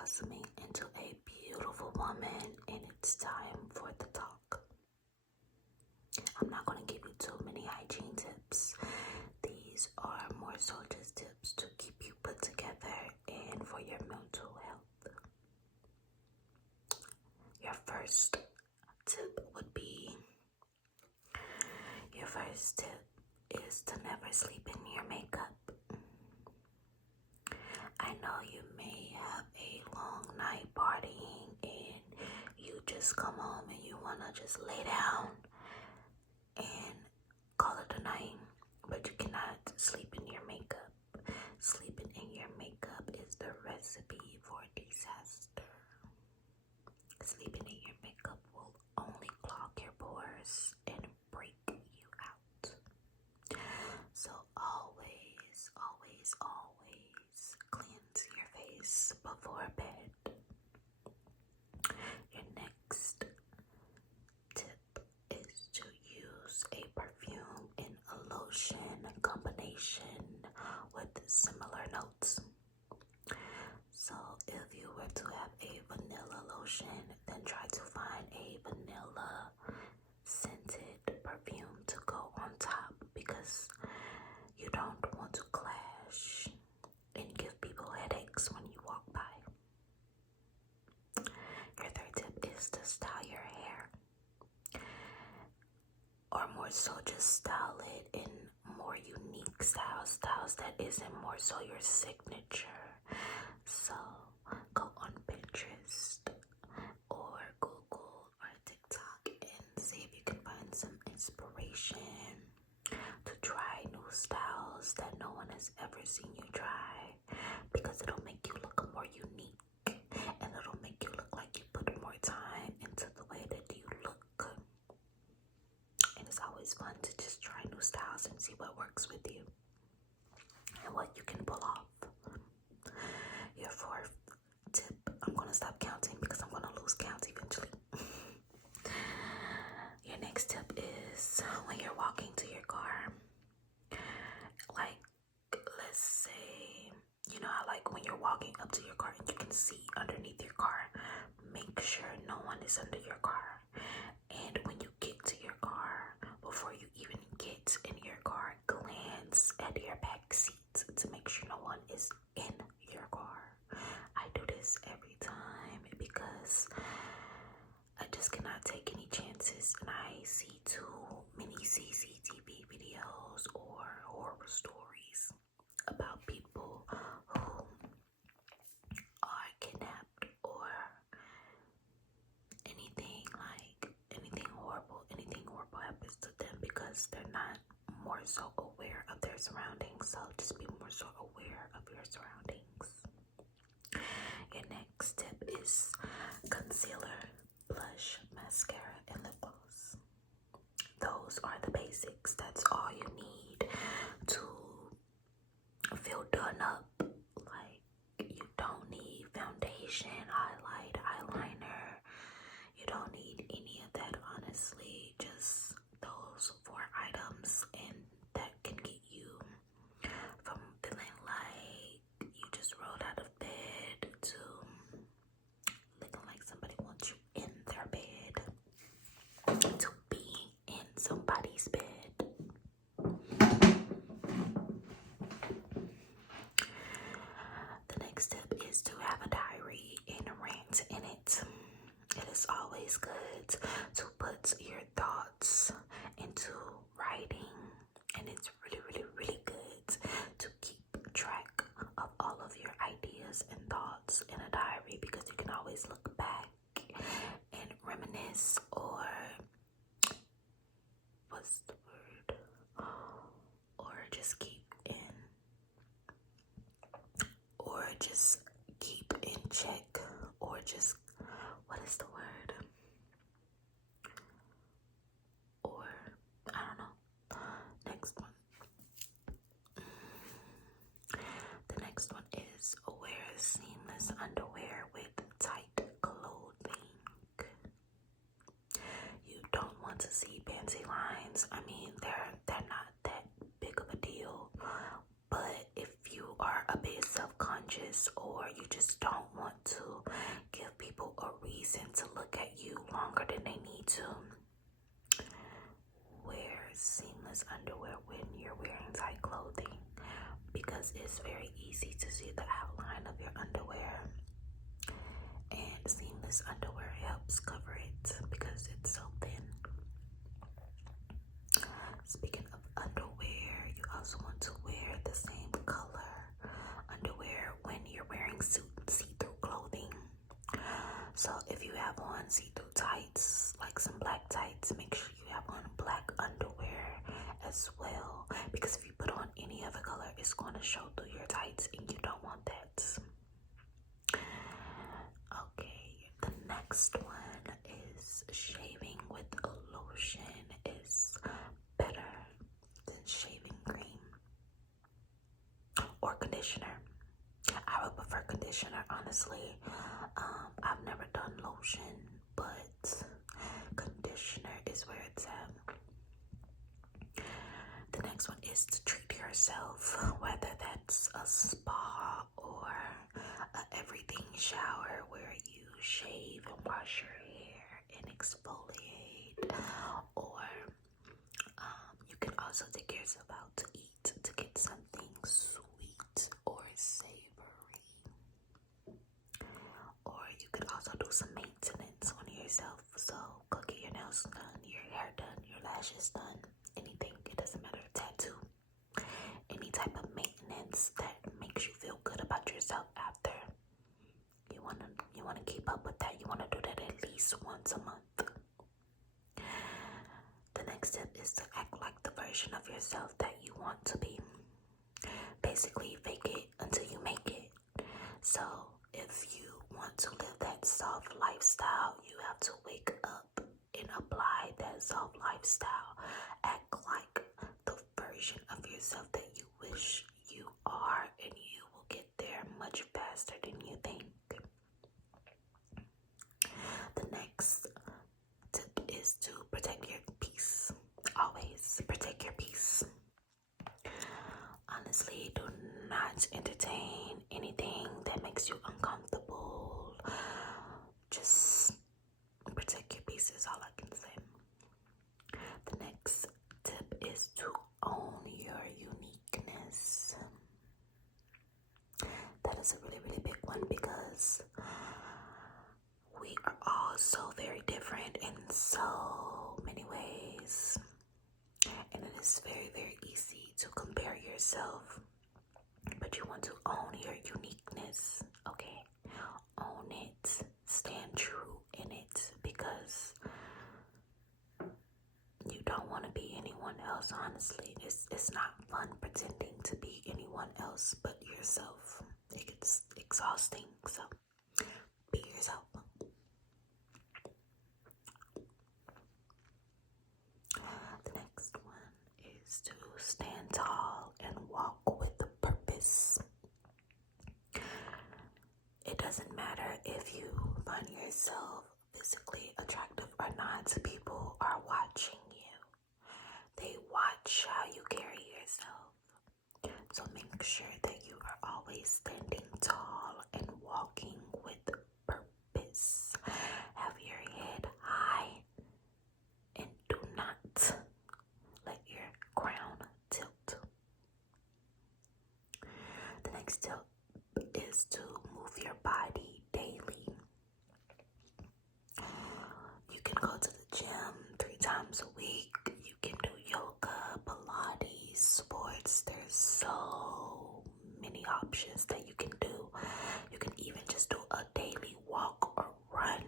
blossoming into a beautiful woman, and it's time for the talk. I'm not going to give you too many hygiene tips. These are more so just tips to keep you put together and for your mental health. Your first tip is to never sleep in your makeup. I know you may have a long night partying and you just come home and you want to just lay down and call it a night, but you cannot sleep in your makeup. Sleeping in your makeup is the recipe for disaster. Sleeping in your makeup will only clog your pores and break you out. So always, always, always cleanse your face before bed. Your next tip is to use a perfume and a lotion combination with similar notes. So if you were to have a vanilla lotion, then try to find a vanilla scented perfume to go on top, because you don't want to clash and give people headaches when you walk by. Your third tip is to style your hair, or more so just style it in more unique styles that isn't more so your signature. So go on Pinterest or Google or TikTok and see if you can find some inspiration to try new styles that no one has ever seen you try, because it'll make you look more unique and it'll make you look like you put more time into the way that you look. And it's always fun to just try new styles and see what works with you and what you can pull off. Your fourth tip, I'm going to stop counting because I'm going to lose count eventually. Your next tip is when you're walking to your car, like, let's say, you know how like when you're walking up to your car and you can see underneath your car, make sure no one is under your car. And when you get to your car, before you even get in your car, glance at your back seats to make sure no one is in your car. I do this every time because I just cannot take any chances, and I see too many CCTV videos or horror stories about people who are kidnapped or anything horrible happens to them because they're not more so aware of their surroundings. So just be more so aware of your surroundings. Your next tip is concealer, blush, mascara, and lip gloss. Those are the basics. That's all you need to feel done up. Like, you don't need foundation, highlight, eyeliner. You don't need any of that, honestly. Just those 4 items, and that can get you from feeling like you just rolled out of bed to looking like somebody wants you in their bed, to being in somebody's bed. The next tip is to have a diary and a rant in it. It is always good to put your thoughts into writing, and it's really, really, really good to keep track of all of your ideas and thoughts in a diary, because you can always look back and reminisce, or what's the word? Or just keep in check, or just, what is the word? Or, I don't know. Next one. The next one is wear seamless underwear with tight clothing. You don't want to see panty lines. I mean, they're not that big of a deal. But if you are a bit self-conscious, or you just don't want to give people a reason to look at you longer than they need to, wear seamless underwear when you're wearing tight clothing, because it's very easy to see the outline of your underwear, and seamless underwear helps cover it because it's so thin. Speaking of underwear, you also want to wear the same color underwear when you're wearing see-through clothing. So if you have on see-through tights, like some black tights, make sure you have on black underwear as well, because if you put on any other color, it's going to show through your tights, and you don't want that. Okay, the next one is shaving with lotion is better than shaving cream or conditioner. I would prefer conditioner, honestly. I've never done lotion, but conditioner is where it's at. The next one is to treat yourself, whether that's a spa or a everything shower where you shave and wash your hair and exfoliate, or you can also take yourself out to eat to get something sweet or savory, or you could also do some maintenance on yourself. So go get your nails done, your hair done, your lashes done, anything. It doesn't matter. Tattoo, any type of maintenance that makes you feel good about yourself after. You wanna keep up with that. You wanna do that at least once a month. The next step is to act like the version of yourself that you want to be. Basically, fake it until you make it. So if you want to live that soft lifestyle, you have to wake up and apply that soft lifestyle. Act like the version of yourself that you wish you are, and you will get there much faster than you think. The next tip is to protect your peace. Always protect your peace. Honestly, do not entertain anything that makes you uncomfortable. Just protect your peace is all I can say. The next tip is to own your uniqueness. That is a really, really big one, because we are all so very different in so many ways, and it is very, very easy to compare yourself, but you want to own your uniqueness. Okay, own it, stand true in it, because you don't want to be anyone else. Honestly, it's not fun pretending to be anyone else but yourself. It gets exhausting, so be yourself. The next one is to stand tall and walk with a purpose. It doesn't matter if you find yourself physically attractive or not. People are watching you. They watch how you carry yourself. So make sure that you are always standing tall and walking with purpose. Have your head high and do not let your crown tilt. The next tip is to move your body daily. You can go to the gym 3 times a week. You can do yoga, Pilates, sports. There's so many options that you can do. You can even just do a daily walk or run.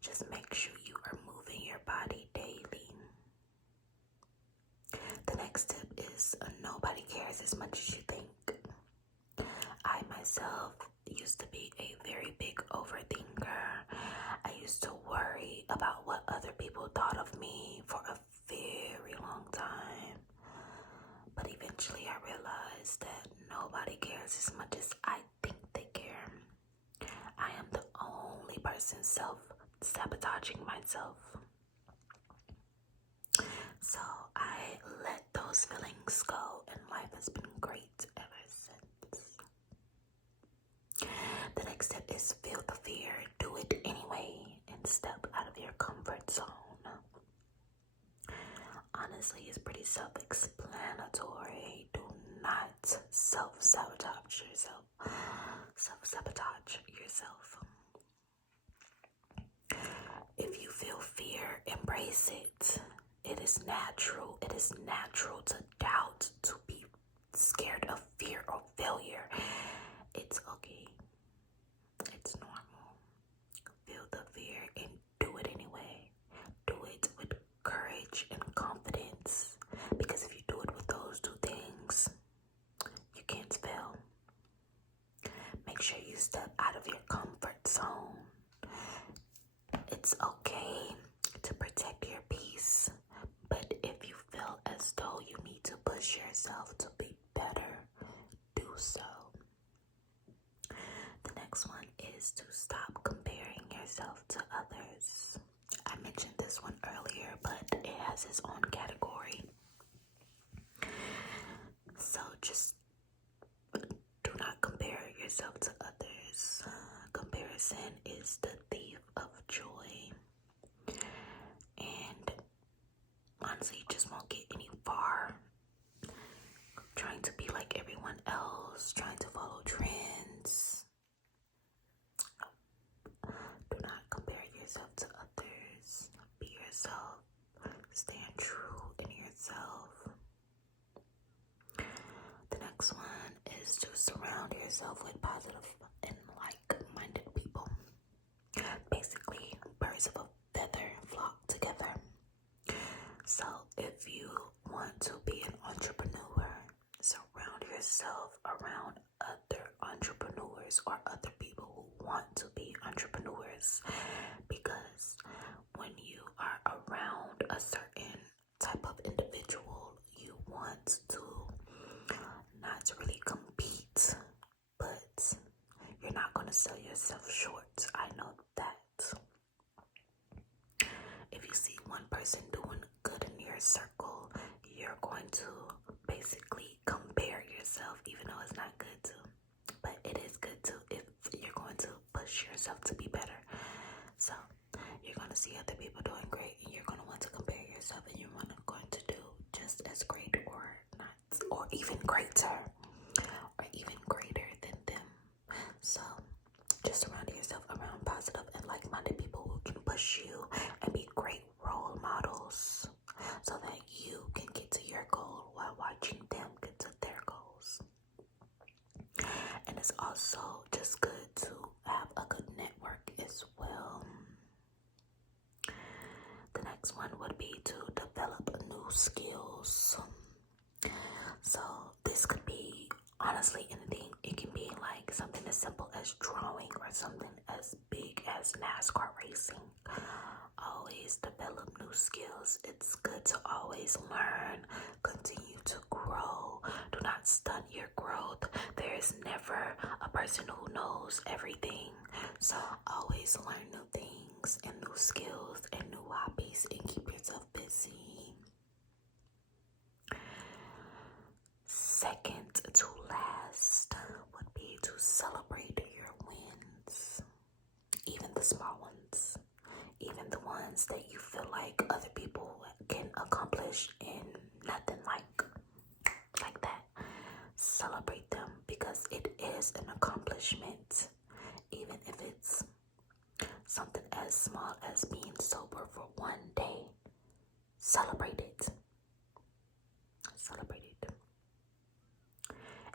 Just make sure you are moving your body daily. The next tip is nobody cares as much as you think. I myself used to be a very big overthinker. I used to worry about what other people thought of me for a very long time. But eventually I realized that nobody cares as much as I think they care. I am the only person self-sabotaging myself. So I let those feelings go, and life has been great ever since. next step is feel the fear. Do it anyway and step out of your comfort zone. Honestly, it's pretty self-explanatory. Do not self-sabotage yourself. Self-sabotage yourself. If you feel fear, embrace it. It is natural. It is natural to doubt, to be scared of fear or failure. It's okay. It's normal. Feel the fear and do it anyway. Do it with courage and confidence. Because if you do it with those two things, you can't fail. Make sure you step out of your comfort zone. It's okay to protect your peace, but if you feel as though you need to push yourself to be better, do so. The next one is to stop comparing yourself to others. I mentioned this one earlier, but it has its own category. So just do not compare yourself to others. Comparison is the thief of joy. And honestly, you just won't get any far trying to be like everyone else, trying to follow trends. Do not compare yourself to others. Be yourself. Stand true in yourself. The next one is to surround yourself with positive and like-minded people. Basically, birds of a feather flock together. So if you want to be an entrepreneur, surround yourself around other entrepreneurs or other people who want to be entrepreneurs, because when you are around a certain type of individual, you want to not really compete, but you're not going to sell yourself short. I know that. If you see one person doing good in your circle, you're going to basically compare yourself, even though it's not good to. But it is good to if you're going to push yourself to be better. So you're going to see other people doing great, and you're going to want to compare yourself, and you're going to do just as great or not, or even greater, or even greater than them. So just surround yourself around positive and like-minded people who can push you and be great role models so that you can get to your goal while watching them get to their goals. And it's also just good to have a good network as well. The next one would be to develop new skills. So this could be honestly anything. It can be like something as simple as drawing or something as big as NASCAR racing. Always develop new skills. It's good to always learn, continue to grow. Do not stunt your growth. There is never a person who knows everything. So always learn new things and new skills and new hobbies and keep yourself busy. Second to last would be to celebrate your wins, even the small ones, even the ones that you feel like other people can accomplish in nothing like that. Celebrate them, because it is an accomplishment, even if it's something as small as being sober for one day. Celebrate it. Celebrate it.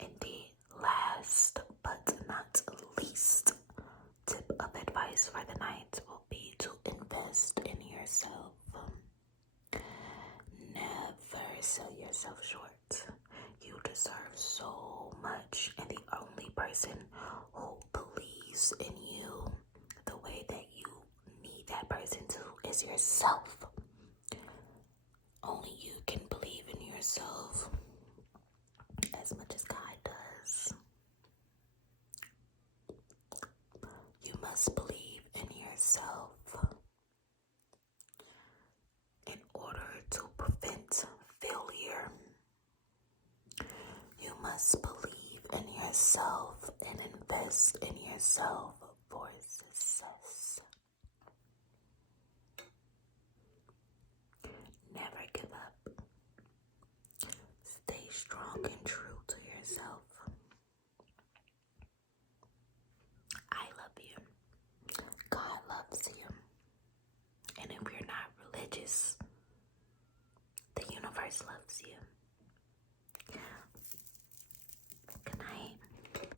And the last but not least tip of advice for the night will be to invest in yourself. Never sell yourself short. You deserve so much, and the only person who believes in you the way that you need that person to is yourself. Only you can believe in yourself as much as God does. You must believe in yourself in order to prevent failure. You must believe in yourself and invest in yourself for success. Never give up. Stay strong and true to yourself. I love you. God loves you. And if you're not religious, the universe loves you.